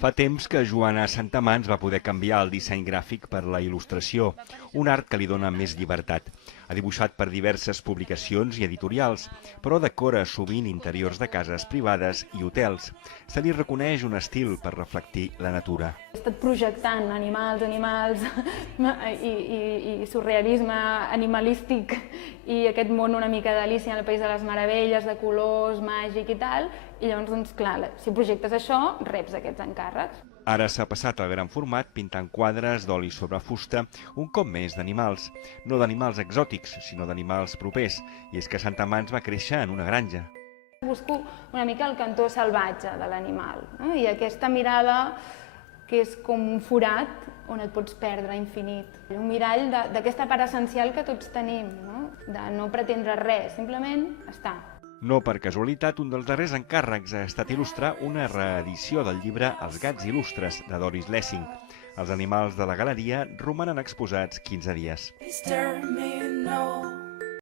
Fa temps que Joana Santamans va poder canviar el disseny gràfic per la il·lustració, un art que li dona més llibertat. Ha dibuixat per diverses publicacions i editorials, però decora sovint interiors de cases privades i hotels. Se li reconeix un estil per reflectir la natura. He estat projectant animals i surrealisme animalístic i aquest món una mica d'Alícia en el País de les Meravelles, de colors, màgic i tal, i llavors, doncs, clar, si projectes això, reps aquests encàrrecs. Ara s'ha passat al gran format pintant quadres d'oli sobre fusta, un cop més d'animals. No d'animals exòtics, sinó d'animals propers. I és que Santamans va créixer en una granja. Busco una mica el cantó salvatge de l'animal, no? I aquesta mirada que és com un forat on et pots perdre infinit. Un mirall d'aquesta part essencial que tots tenim, no? De no pretendre res, simplement estar. No per casualitat, un dels darrers encàrrecs ha estat il·lustrar una reedició del llibre Els gats il·lustres, de Doris Lessing. Els animals de la galeria romanen exposats 15 dies.